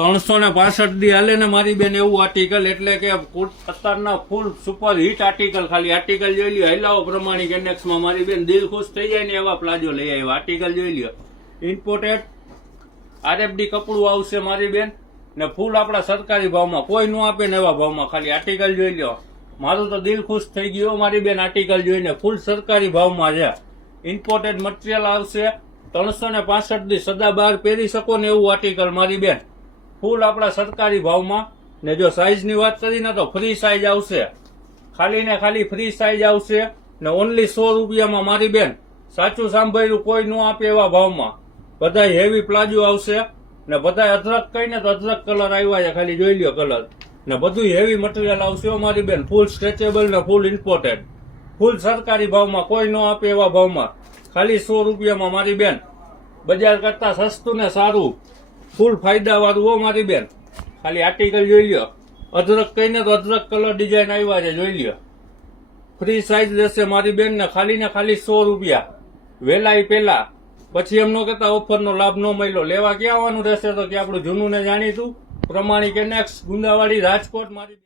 365 દી હાલે ને મારી બેન એવું આર્ટિકલ, એટલે કે અત્યારના ફૂલ સુપર હિટ આર્ટિકલ. ખાલી આર્ટિકલ જોઈ લ્યો, હેલાવો પ્રમાણિક ઇન્ડેક્સમાં મારી બેન દિલ ખુશ થઈ જાય ને એવા પ્લાઝો લઈ આવ્યા. આર્ટિકલ જોઈ લ્યો, ઇમ્પોર્ટેડ RFD કપડું આવશે મારી બેન, ને ફૂલ આપણા સરકારી ભાવમાં, કોઈ ન આપે ને એવા ભાવમાં. ખાલી આર્ટિકલ જોઈ લ્યો, મારું તો દિલ ખુશ થઈ ગયું મારી બેન આર્ટિકલ જોઈને. ફૂલ સરકારી ભાવમાં છે. ઇમ્પોર્ટેડ મટીરિયલ આવશે. 365 દી સદા બહાર પહેરી શકો ને એવું આર્ટિકલ મારી બેન, ફૂલ આપણા સરકારી ભાવમાં. ને જો સાઈઝની વાત કરીને તો ફ્રી સાઈઝ આવશે, ખાલી ને ખાલી ફ્રી સાઈઝ આવશે ને ઓનલી 100 રૂપિયામાં મારી બેન. સાચું સાંભળ્યું, કોઈ ન આપે એવા ભાવમાં. બધા હેવી પ્લાઝો આવશે ને બધા અદરક કહીને તો અદરક કલર આવ્યા છે, ખાલી જોઈ લ્યો કલર. ને બધું હેવી મટીરિયલ આવશે મારી બેન, ફૂલ સ્ટ્રેચેબલ ને ફૂલ ઇમ્પોર્ટેડ, ફૂલ સરકારી ભાવમાં, કોઈ ન આપે એવા ભાવમાં. ખાલી 100 રૂપિયામાં મારી બેન. બજાર કરતા સસ્તું ને સારું, ફૂલ ફાયદા વાળું હો મારી બેન. ખાલી આર્ટિકલ જોઈ લ્યો, અદરક કહીને તો અદરક કલર ડિઝાઇન આવ્યા છે, જોઈ લ્યો. ફ્રી સાઈઝ રહેશે મારી બેન ને ખાલી 100 રૂપિયા. વેલાઈ પેલા, પછી એમ ન કહેતા ઓફરનો લાભ ન મળ્યો. લેવા ક્યાં આવવાનું રહેશે તો કે આપણું જૂનું ને જાણીતું પ્રમાણિક ઇન્ડેક્સ, ગુંદાવાડી, રાજકોટ મારી